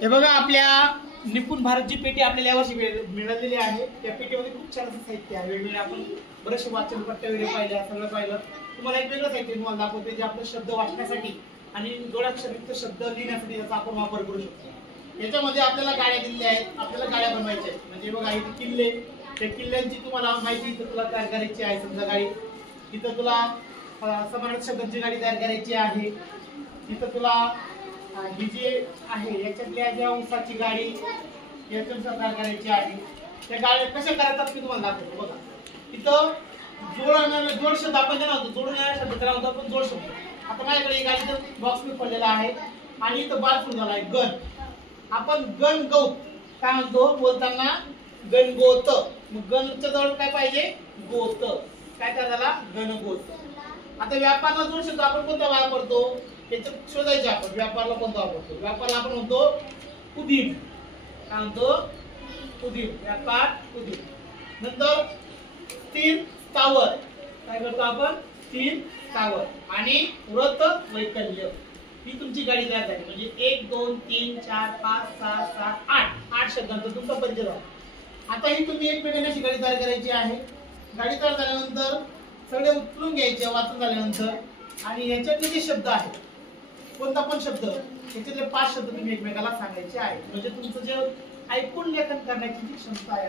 हे बघा आपल्या निपुण भारतची पेटी आपल्याला यावर्षी मिळालेली आहे। त्या पेटीमध्ये खूप छान असं साहित्य आहे। वेगवेगळे आपण बरेचसे वाचन पट्ट्या वगैरे पाहिल्या, सगळं पाहिलं। तुम्हाला एक वेगळं साहित्य तुम्हाला दाखवते जे आपले शब्द वाचण्यासाठी आणि जोडाक्षरयुक्त शब्द लिहिण्यासाठी याचा आपण वापर करू शकतो। याच्यामध्ये आपल्याला गाड्या दिलेल्या आहेत, आपल्याला गाड्या बनवायच्या आहेत। म्हणजे बघा इथे किल्ले, त्या किल्ल्यांची तुम्हाला माहिती इथं तुला तयार करायची आहे। समजा गाडी इथं तुला समानार्थक शब्दांची गाडी तयार करायची आहे। इथं तुला ही जी आहे याच्यातल्या ज्या उसाची गाडी याच्यानुसार तयार करायची आहे। त्या गाड्या कशा करायतात मी तुम्हाला दाखवतो। बघा इथं जोड शब्द आपण ज्याला होतो जोडून येणारा शब्द त्याला होतो आपण जोड शब्द। आता माझ्याकडे ही गाडीचा बॉक्स मी पडलेला आहे आणि इथं बाल सुरू झाला आहे गण। आपण गण गौत काय म्हणतो बोलताना गण गोत। मग गणच्या जवळ काय पाहिजे गोत, काय काय झाला गण गोत। आता व्यापारला जोड शब्द आपण कोणता वापरतो त्याच्यात शोधायचे आपण। व्यापारला कोणता वापरतो, व्यापारला आपण म्हणतो उदीम, काय म्हणतो उदीम, व्यापार उदीम। नंतर स्थिर स्थावर काय करतो आपण स्थिर स्थावर। आणि व्रत वैकल्य ही तुमची गाडी तयार झाली। म्हणजे 1 2 3 4 5 6 7 8 शब्दांचा तुमचा परिचय झाला। आता ही तुम्ही एकमेकांना अशी गाडी तयार करायची आहे। गाडी तयार झाल्यानंतर सगळे उचलून घ्यायचे वाचून झाल्यानंतर आणि याच्यातले जे शब्द आहेत कोणता पण शब्द याच्यातले 5 शब्द तुम्ही एकमेकाला सांगायचे आहेत। म्हणजे तुमचं जे ऐकून लेखन करण्याची जी क्षमता आहे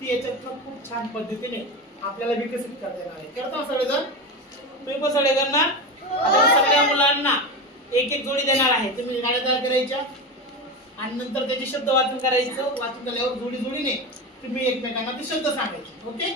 ती याच्यात खूप छान पद्धतीने आपल्याला विकसित करता येणार आहे। करता सगळेजण तुम्ही पण सगळेजण आता सगळ्या मुलांना एक एक जोडी देणार आहे। तुम्ही गाड्या तयार करायच्या आणि नंतर त्याचे शब्द वाचन करायचं। वाचन झाल्यावर जोडी जोडीने तुम्ही एकमेकांना ते शब्द सांगायचे। ओके।